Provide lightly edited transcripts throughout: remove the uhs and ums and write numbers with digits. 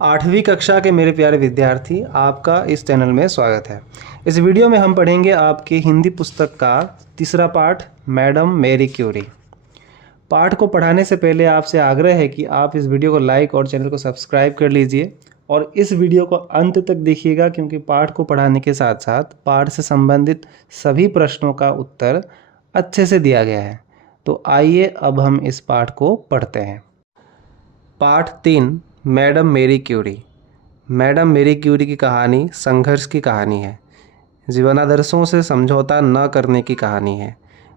8वीं कक्षा के मेरे प्यारे विद्यार्थी, आपका इस चैनल में स्वागत है। इस वीडियो में हम पढ़ेंगे आपकी हिंदी पुस्तक का तीसरा पाठ, मैडम मैरी क्यूरी। पाठ को पढ़ाने से पहले आपसे आग्रह है कि आप इस वीडियो को लाइक और चैनल को सब्सक्राइब कर लीजिए और इस वीडियो को अंत तक देखिएगा, क्योंकि पाठ को पढ़ाने के साथ साथ पाठ से संबंधित सभी प्रश्नों का उत्तर अच्छे से दिया गया है। तो आइए अब हम इस पाठ को पढ़ते हैं। पाठ 3, madam Marie Curie. Madam Marie Curie की कहानी संघर्ष की कहानी है। जीवनादर्शों से समझौता न करने की कहानी है।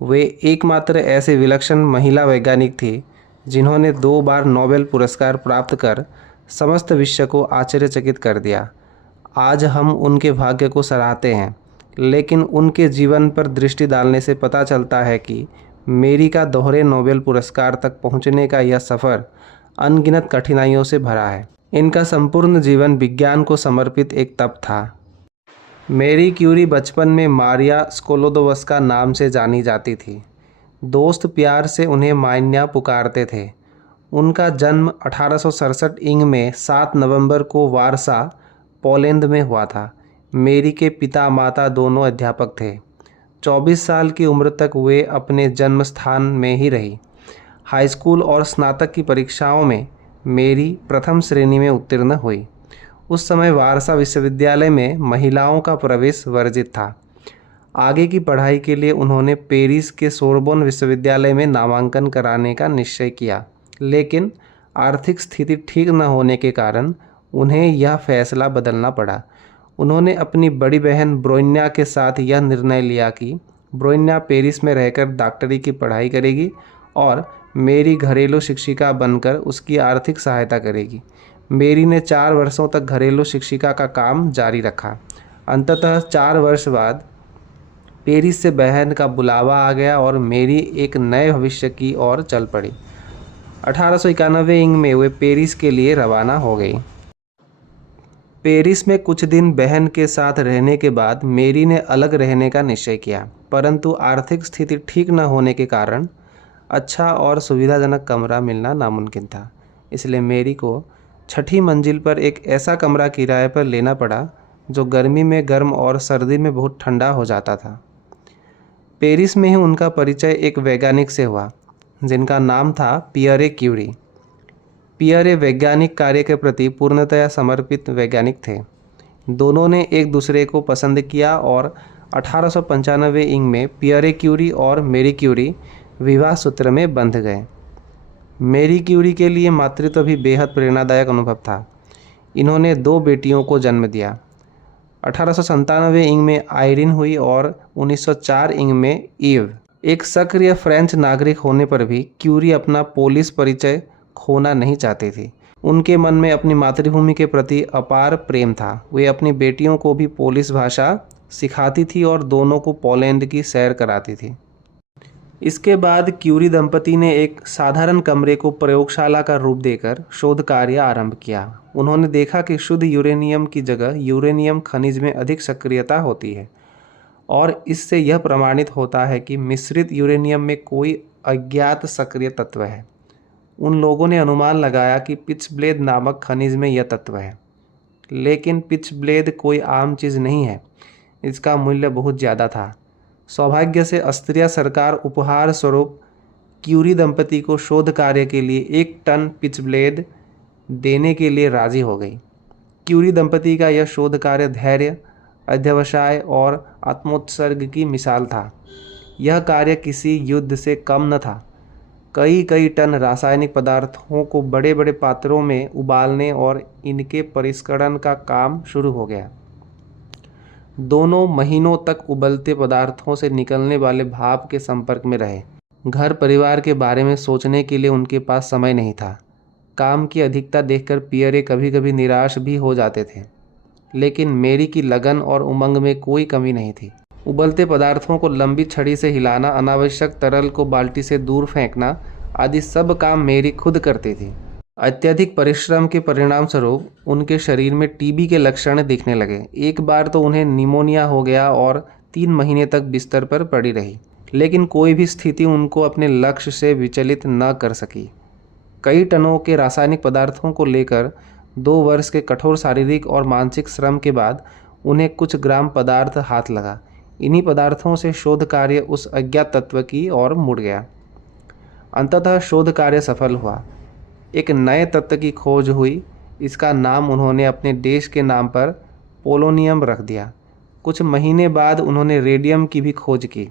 वे एकमात्र ऐसे विलक्षण महिला वैज्ञानिक थी जिन्होंने 2 बार नोबेल पुरस्कार प्राप्त कर समस्त विश्व को आश्चर्यचकित कर दिया। आज हम उनके भाग्य को सराहते हैं, लेकिन उनके जीवन पर दृष्टि डालने से पता चलता है कि मैरी का दोहरे नोबेल पुरस्कार तक पहुंचने का यह सफ़र अनगिनत कठिनाइयों से भरा है। इनका संपूर्ण जीवन विज्ञान को समर्पित एक तप था। मैरी क्यूरी बचपन में मारिया स्कोलोदोवस्का नाम से जानी जाती थी। दोस्त प्यार से उन्हें मान्या पुकारते थे। उनका जन्म 1867 ईंग में 7 नवंबर को वारसा, पोलैंड में हुआ था। मैरी के पिता माता दोनों अध्यापक थे। 24 साल की उम्र तक वे अपने जन्म स्थान में ही रही। हाई स्कूल और स्नातक की परीक्षाओं में मैरी प्रथम श्रेणी में उत्तीर्ण हुई। उस समय वारसा विश्वविद्यालय में महिलाओं का प्रवेश वर्जित था। आगे की पढ़ाई के लिए उन्होंने पेरिस के सोरबोन विश्वविद्यालय में नामांकन कराने का निश्चय किया, लेकिन आर्थिक स्थिति ठीक न होने के कारण उन्हें यह फैसला बदलना पड़ा। उन्होंने अपनी बड़ी बहन ब्रोन्या के साथ यह निर्णय लिया कि ब्रोन्या पेरिस में रहकर डॉक्टरी की पढ़ाई करेगी और मैरी घरेलू शिक्षिका बनकर उसकी आर्थिक सहायता करेगी। मैरी ने 4 वर्षों तक घरेलू शिक्षिका का काम जारी रखा। अंततः 4 वर्ष बाद पेरिस से बहन का बुलावा आ गया और मैरी एक नए भविष्य की ओर चल पड़ी। 1891 ईंग में वे पेरिस के लिए रवाना हो गई। पेरिस में कुछ दिन बहन के साथ रहने के बाद मैरी ने अलग रहने का निश्चय किया, परंतु आर्थिक स्थिति ठीक न होने के कारण अच्छा और सुविधाजनक कमरा मिलना नामुमकिन था। इसलिए मैरी को 6ठी मंजिल पर एक ऐसा कमरा किराए पर लेना पड़ा जो गर्मी में गर्म और सर्दी में बहुत ठंडा हो जाता था। पेरिस में ही उनका परिचय एक वैज्ञानिक से हुआ जिनका नाम था पियरे क्यूरी। पियरे वैज्ञानिक कार्य के प्रति पूर्णतया समर्पित वैज्ञानिक थे। दोनों ने एक दूसरे को पसंद किया और 1895 ईंग में पियरे क्यूरी और मैरी क्यूरी विवाह सूत्र में बंध गए। मैरी क्यूरी के लिए मातृत्व भी बेहद प्रेरणादायक अनुभव था। इन्होंने 2 बेटियों को जन्म दिया। 1897 ईंग में आयरिन हुई और 1904 ईंग में ईव। एक सक्रिय फ्रेंच नागरिक होने पर भी क्यूरी अपना पोलिश परिचय खोना नहीं चाहती थी। उनके मन में अपनी मातृभूमि के प्रति अपार प्रेम था। वे अपनी बेटियों को भी पोलिश भाषा सिखाती थी और दोनों को पोलैंड की सैर कराती थी। इसके बाद क्यूरी दंपति ने एक साधारण कमरे को प्रयोगशाला का रूप देकर शोध कार्य आरंभ किया। उन्होंने देखा कि शुद्ध यूरेनियम की जगह यूरेनियम खनिज में अधिक सक्रियता होती है और इससे यह प्रमाणित होता है कि मिश्रित यूरेनियम में कोई अज्ञात सक्रिय तत्व है। उन लोगों ने अनुमान लगाया कि पिचब्लेड नामक खनिज में यह तत्व है, लेकिन पिचब्लेड कोई आम चीज़ नहीं है। इसका मूल्य बहुत ज़्यादा था। सौभाग्य से ऑस्ट्रिया सरकार उपहार स्वरूप क्यूरी दंपति को शोध कार्य के लिए 1 टन पिचब्लेड देने के लिए राजी हो गई। क्यूरी दंपति का यह शोध कार्य धैर्य, अध्यवसाय और आत्मोत्सर्ग की मिसाल था। यह कार्य किसी युद्ध से कम न था। कई टन रासायनिक पदार्थों को बड़े बड़े पात्रों में उबालने और इनके परिष्करण का काम शुरू हो गया। दोनों महीनों तक उबलते पदार्थों से निकलने वाले भाप के संपर्क में रहे। घर परिवार के बारे में सोचने के लिए उनके पास समय नहीं था। काम की अधिकता देखकर पियरे कभी कभी निराश भी हो जाते थे, लेकिन मैरी की लगन और उमंग में कोई कमी नहीं थी। उबलते पदार्थों को लंबी छड़ी से हिलाना, अनावश्यक तरल को बाल्टी से दूर फेंकना आदि सब काम मैरी खुद करती थी। अत्यधिक परिश्रम के परिणाम स्वरूप उनके शरीर में टीबी के लक्षण दिखने लगे। एक बार तो उन्हें निमोनिया हो गया और 3 महीने तक बिस्तर पर पड़ी रही, लेकिन कोई भी स्थिति उनको अपने लक्ष्य से विचलित न कर सकी। कई टनों के रासायनिक पदार्थों को लेकर 2 वर्ष के कठोर शारीरिक और मानसिक श्रम के बाद उन्हें कुछ ग्राम पदार्थ हाथ लगा। इन्हीं पदार्थों से शोध कार्य उस अज्ञात तत्व की ओर मुड़ गया। अंततः शोध कार्य सफल हुआ। एक नए तत्व की खोज हुई। इसका नाम उन्होंने अपने देश के नाम पर पोलोनियम रख दिया। कुछ महीने बाद उन्होंने रेडियम की भी खोज की।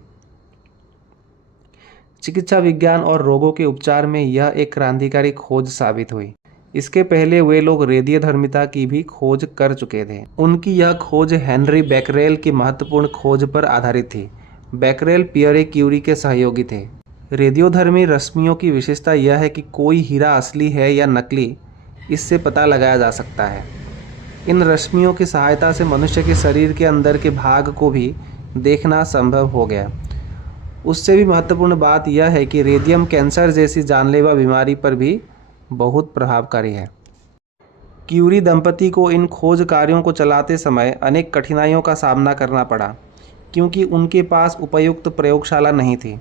चिकित्सा विज्ञान और रोगों के उपचार में यह एक क्रांतिकारी खोज साबित हुई। इसके पहले वे लोग रेडियोधर्मिता की भी खोज कर चुके थे। उनकी यह खोज हेनरी बैकरेल की महत्वपूर्ण खोज पर आधारित थी। बैकरेल पियरे क्यूरी के सहयोगी थे। रेडियोधर्मी रश्मियों की विशेषता यह है कि कोई हीरा असली है या नकली, इससे पता लगाया जा सकता है। इन रश्मियों की सहायता से मनुष्य के शरीर के अंदर के भाग को भी देखना संभव हो गया। उससे भी महत्वपूर्ण बात यह है कि रेडियम कैंसर जैसी जानलेवा बीमारी पर भी बहुत प्रभावकारी है। क्यूरी दंपति को इन खोज कार्यों को चलाते समय अनेक कठिनाइयों का सामना करना पड़ा, क्योंकि उनके पास उपयुक्त प्रयोगशाला नहीं थी।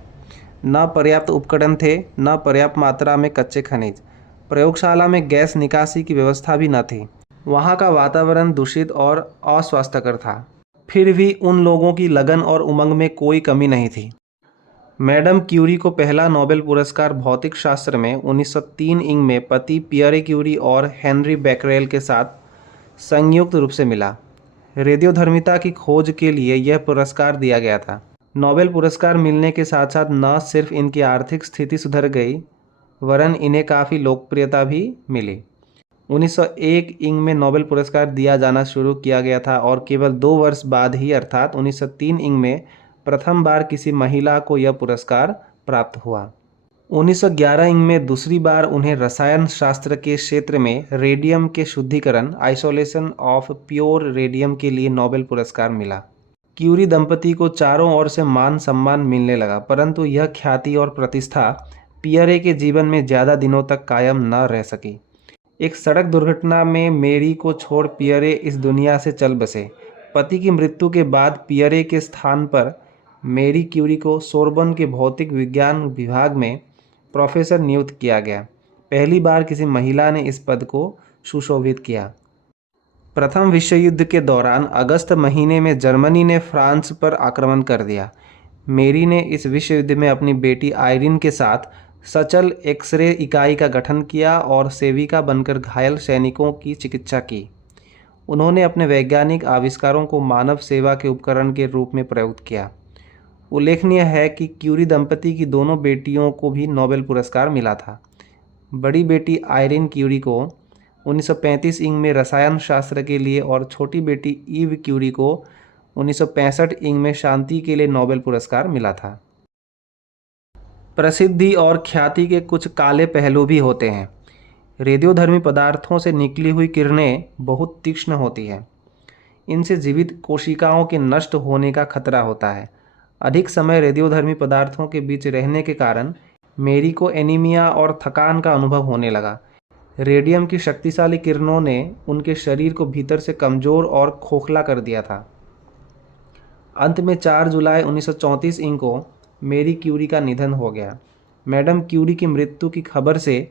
न पर्याप्त उपकरण थे, न पर्याप्त मात्रा में कच्चे खनिज। प्रयोगशाला में गैस निकासी की व्यवस्था भी न थी। वहाँ का वातावरण दूषित और अस्वास्थ्यकर था। फिर भी उन लोगों की लगन और उमंग में कोई कमी नहीं थी। मैडम क्यूरी को पहला नोबेल पुरस्कार भौतिक शास्त्र में 1903 ईंग में पति पियरे क्यूरी और हेनरी बैकरेल के साथ संयुक्त रूप से मिला। रेडियोधर्मिता की खोज के लिए यह पुरस्कार दिया गया था। नोबेल पुरस्कार मिलने के साथ साथ न सिर्फ इनकी आर्थिक स्थिति सुधर गई, वरन इन्हें काफ़ी लोकप्रियता भी मिली। 1901 ईंग में नोबेल पुरस्कार दिया जाना शुरू किया गया था और केवल 2 वर्ष बाद ही अर्थात 1903 ईंग में प्रथम बार किसी महिला को यह पुरस्कार प्राप्त हुआ। 1911 ईंग में दूसरी बार उन्हें रसायन शास्त्र के क्षेत्र में रेडियम के शुद्धिकरण आइसोलेशन ऑफ प्योर रेडियम के लिए नोबेल पुरस्कार मिला। क्यूरी दंपति को चारों ओर से मान सम्मान मिलने लगा, परंतु यह ख्याति और प्रतिष्ठा पियरे के जीवन में ज़्यादा दिनों तक कायम न रह सकी। एक सड़क दुर्घटना में मेरी को छोड़ पियरे इस दुनिया से चल बसे। पति की मृत्यु के बाद पियरे के स्थान पर मेरी क्यूरी को सोरबन के भौतिक विज्ञान विभाग में प्रोफेसर नियुक्त किया गया। पहली बार किसी महिला ने इस पद को सुशोभित किया। प्रथम विश्व युद्ध के दौरान अगस्त महीने में जर्मनी ने फ्रांस पर आक्रमण कर दिया। मेरी ने इस विश्व युद्ध में अपनी बेटी आयरिन के साथ सचल एक्सरे इकाई का गठन किया और सेविका बनकर घायल सैनिकों की चिकित्सा की। उन्होंने अपने वैज्ञानिक आविष्कारों को मानव सेवा के उपकरण के रूप में प्रयुक्त किया। उल्लेखनीय है कि क्यूरी दंपति की दोनों बेटियों को भी नोबेल पुरस्कार मिला था। बड़ी बेटी आयरिन क्यूरी को 1935 ईंग में रसायन शास्त्र के लिए और छोटी बेटी ईव क्यूरी को 1965 ईंग में शांति के लिए नोबेल पुरस्कार मिला था। प्रसिद्धि और ख्याति के कुछ काले पहलू भी होते हैं। रेडियोधर्मी पदार्थों से निकली हुई किरणें बहुत तीक्ष्ण होती हैं। इनसे जीवित कोशिकाओं के नष्ट होने का खतरा होता है। अधिक समय रेडियोधर्मी पदार्थों के बीच रहने के कारण मेरी को एनीमिया और थकान का अनुभव होने लगा। रेडियम की शक्तिशाली किरणों ने उनके शरीर को भीतर से कमज़ोर और खोखला कर दिया था। अंत में 4 जुलाई 1934 ईंग को मेरी क्यूरी का निधन हो गया। मैडम क्यूरी की मृत्यु की खबर से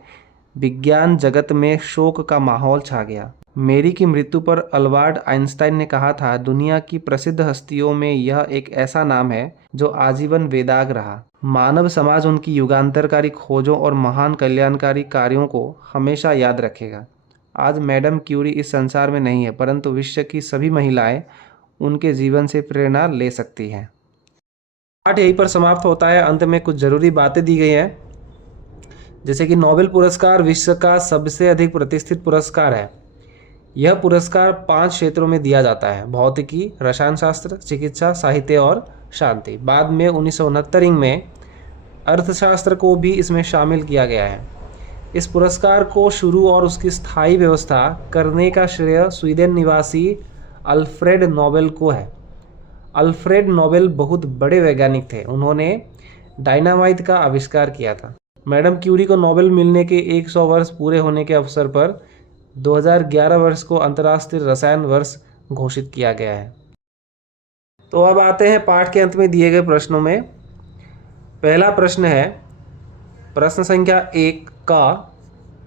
विज्ञान जगत में शोक का माहौल छा गया। मेरी की मृत्यु पर अल्बर्ट आइंस्टाइन ने कहा था, दुनिया की प्रसिद्ध हस्तियों में यह एक ऐसा नाम है जो आजीवन बेदाग रहा। मानव समाज उनकी युगांतरकारी खोजों और महान कल्याणकारी कार्यों को हमेशा याद रखेगा। आज मैडम क्यूरी इस संसार में नहीं है, परंतु विश्व की सभी महिलाएं उनके जीवन से प्रेरणा ले सकती हैं। पाठ यहीं पर समाप्त होता है। अंत में कुछ ज़रूरी बातें दी गई हैं, जैसे कि नोबेल पुरस्कार विश्व का सबसे अधिक प्रतिष्ठित पुरस्कार है। यह पुरस्कार 5 क्षेत्रों में दिया जाता है: भौतिकी, रसायन शास्त्र, चिकित्सा, साहित्य और शांति। बाद में 1969 में अर्थशास्त्र को भी इसमें शामिल किया गया है। इस पुरस्कार को शुरू और उसकी स्थायी व्यवस्था करने का श्रेय स्वीडन निवासी अल्फ्रेड नोबेल को है। अल्फ्रेड नोबेल बहुत बड़े वैज्ञानिक थे। उन्होंने डायनामाइट का आविष्कार किया था। मैडम क्यूरी को नोबेल मिलने के 100 वर्ष पूरे होने के अवसर पर 2011 वर्ष को अंतर्राष्ट्रीय रसायन वर्ष घोषित किया गया है। तो अब आते हैं पाठ के अंत में दिए गए प्रश्नों में। पहला प्रश्न है, प्रश्न संख्या 1 का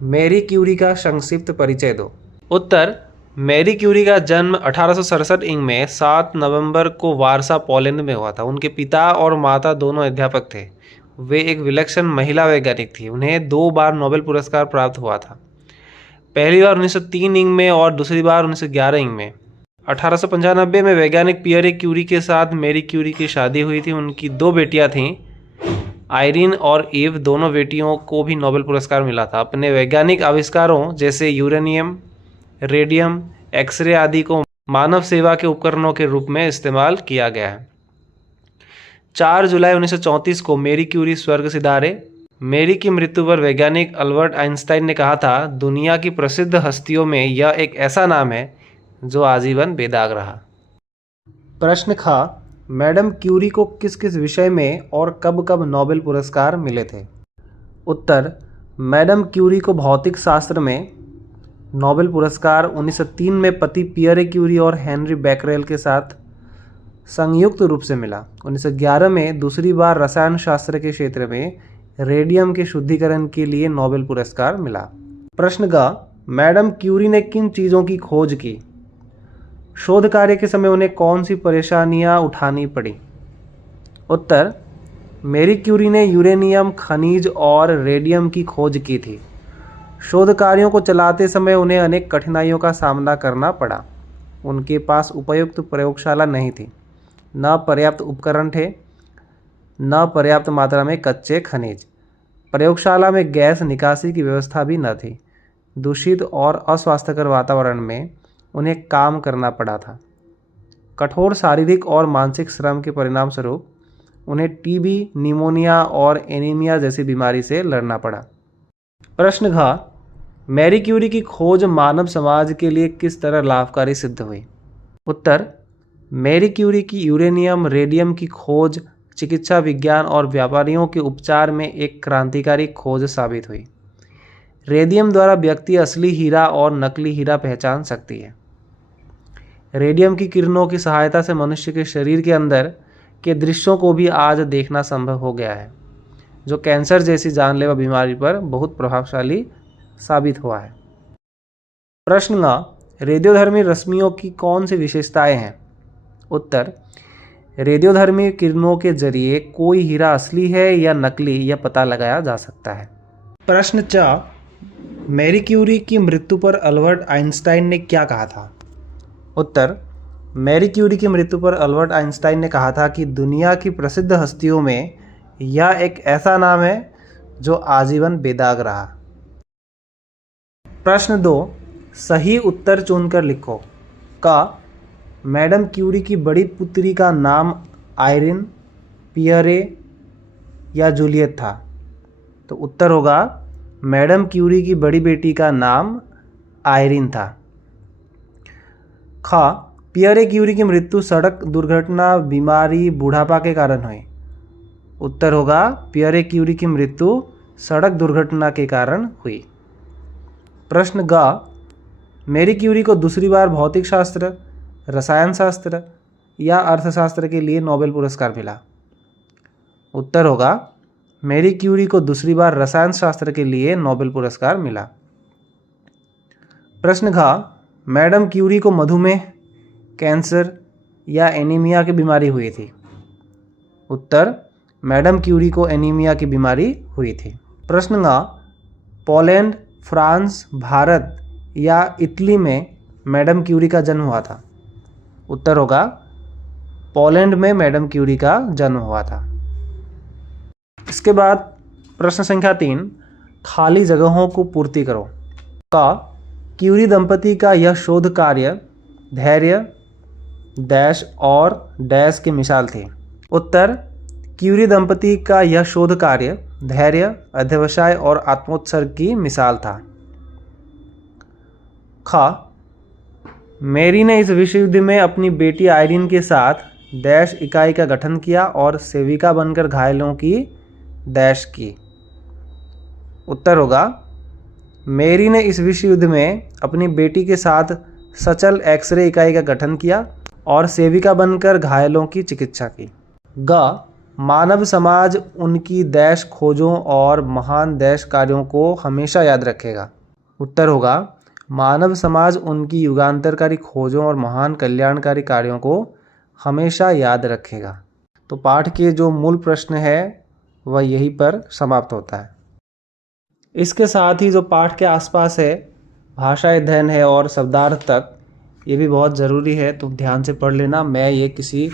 मेरी क्यूरी का संक्षिप्त परिचय दो। उत्तर, मैरी क्यूरी का जन्म 1867 ईंग में 7 नवंबर को वारसा, पोलैंड में हुआ था। उनके पिता और माता दोनों अध्यापक थे। वे एक विलक्षण महिला वैज्ञानिक थी। उन्हें 2 बार नोबेल पुरस्कार प्राप्त हुआ था। पहली बार 1903 ईंग में और दूसरी बार 1911 ईंग में। 1895 में वैज्ञानिक पियरे क्यूरी के साथ मैरी क्यूरी की शादी हुई थी। उनकी 2 बेटियां थीं, आयरीन और ईव। दोनों बेटियों को भी नोबेल पुरस्कार मिला था। अपने वैज्ञानिक आविष्कारों जैसे यूरेनियम, रेडियम, एक्सरे आदि को मानव सेवा के उपकरणों के रूप में इस्तेमाल किया गया है। 4 जुलाई 1934 को मैरी क्यूरी स्वर्ग सिधारे। मैरी की मृत्यु पर वैज्ञानिक अल्बर्ट आइंस्टाइन ने कहा था, दुनिया की प्रसिद्ध हस्तियों में यह एक ऐसा नाम है जो आजीवन बेदाग रहा। प्रश्न ख, मैडम क्यूरी को किस किस विषय में और कब कब नोबेल पुरस्कार मिले थे? उत्तर, मैडम क्यूरी को भौतिक शास्त्र में नोबेल पुरस्कार 1903 में पति पियरे क्यूरी और हेनरी बैकरेल के साथ संयुक्त रूप से मिला। 1911 में दूसरी बार रसायन शास्त्र के क्षेत्र में रेडियम के शुद्धिकरण के लिए नोबेल पुरस्कार मिला। प्रश्न ग, मैडम क्यूरी ने किन चीज़ों की खोज की? शोध कार्य के समय उन्हें कौन सी परेशानियां उठानी पड़ी? उत्तर, मैरी क्यूरी ने यूरेनियम, खनिज और रेडियम की खोज की थी। शोध कार्यों को चलाते समय उन्हें अनेक कठिनाइयों का सामना करना पड़ा। उनके पास उपयुक्त प्रयोगशाला नहीं थी, न पर्याप्त उपकरण थे, न पर्याप्त मात्रा में कच्चे खनिज। प्रयोगशाला में गैस निकासी की व्यवस्था भी न थी। दूषित और अस्वास्थ्यकर वातावरण में उन्हें काम करना पड़ा था। कठोर शारीरिक और मानसिक श्रम के परिणाम स्वरूप उन्हें टीबी, निमोनिया और एनीमिया जैसी बीमारी से लड़ना पड़ा। प्रश्न घ, मैरी क्यूरी की खोज मानव समाज के लिए किस तरह लाभकारी सिद्ध हुई? उत्तर, मैरी क्यूरी की यूरेनियम, रेडियम की खोज चिकित्सा विज्ञान और व्यापारियों के उपचार में एक क्रांतिकारी खोज साबित हुई। रेडियम द्वारा व्यक्ति असली हीरा और नकली हीरा पहचान सकती है। रेडियम की किरणों की सहायता से मनुष्य के शरीर के अंदर के दृश्यों को भी आज देखना संभव हो गया है, जो कैंसर जैसी जानलेवा बीमारी पर बहुत प्रभावशाली साबित हुआ है। प्रश्न ग, रेडियोधर्मी रश्मियों की कौन सी विशेषताएं हैं? उत्तर, रेडियोधर्मी किरणों के जरिए कोई हीरा असली है या नकली यह पता लगाया जा सकता है। प्रश्न च, मैरी क्यूरी की मृत्यु पर अल्बर्ट आइंस्टाइन ने क्या कहा था? उत्तर, मैरी क्यूरी की मृत्यु पर अल्बर्ट आइंस्टाइन ने कहा था कि दुनिया की प्रसिद्ध हस्तियों में यह एक ऐसा नाम है जो आजीवन बेदाग रहा। प्रश्न 2, सही उत्तर चुनकर लिखो। क, मैडम क्यूरी की बड़ी पुत्री का नाम आयरीन, पियरे या जूलियट था? तो उत्तर होगा, मैडम क्यूरी की बड़ी बेटी का नाम आयरीन था। ख, पियरे क्यूरी की मृत्यु सड़क दुर्घटना, बीमारी, बुढ़ापा के कारण हुई? उत्तर होगा, पियरे क्यूरी की मृत्यु सड़क दुर्घटना के कारण हुई। प्रश्न ग, मैरी क्यूरी को दूसरी बार भौतिक शास्त्र, रसायन शास्त्र या अर्थशास्त्र के लिए नोबेल पुरस्कार मिला? उत्तर होगा, मैरी क्यूरी को दूसरी बार रसायन शास्त्र के लिए नोबेल पुरस्कार मिला। प्रश्न घ, मैडम क्यूरी को मधुमेह, कैंसर या एनीमिया की बीमारी हुई थी? उत्तर, मैडम क्यूरी को एनीमिया की बीमारी हुई थी। प्रश्न ग, पोलैंड, फ्रांस, भारत या इटली में मैडम क्यूरी का जन्म हुआ था? उत्तर होगा, पोलैंड में मैडम क्यूरी का जन्म हुआ था। इसके बाद प्रश्न संख्या 3, खाली जगहों को पूर्ति करो। क, क्यूरी दंपति का यह शोध कार्य धैर्य डैश और डैश की मिसाल थी? उत्तर, क्यूरी दंपति का यह शोध कार्य धैर्य, अध्यवसाय और आत्मोत्सर्ग की मिसाल था। ख, मैरी ने इस विश्व युद्ध में अपनी बेटी आयरीन के साथ डैश इकाई का गठन किया और सेविका बनकर घायलों की डैश की? उत्तर होगा, मैरी ने इस विश्व युद्ध में अपनी बेटी के साथ सचल एक्सरे इकाई का गठन किया और सेविका बनकर घायलों की चिकित्सा की। ग, मानव समाज उनकी डैश खोजों और महान डैश कार्यों को हमेशा याद रखेगा? उत्तर होगा, मानव समाज उनकी युगांतरकारी खोजों और महान कल्याणकारी कार्यों को हमेशा याद रखेगा। तो पाठ के जो मूल प्रश्न है वह यहीं पर समाप्त होता है। इसके साथ ही जो पाठ के आसपास है, भाषा अध्ययन है और शब्दार्थ तक, ये भी बहुत ज़रूरी है, तो ध्यान से पढ़ लेना। मैं ये किसी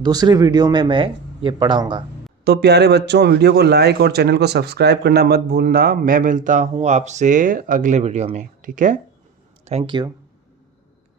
दूसरी वीडियो में मैं ये पढ़ाऊँगा। तो प्यारे बच्चों, वीडियो को लाइक और चैनल को सब्सक्राइब करना मत भूलना। मैं मिलता हूँ आपसे अगले वीडियो में, ठीक है? Thank you.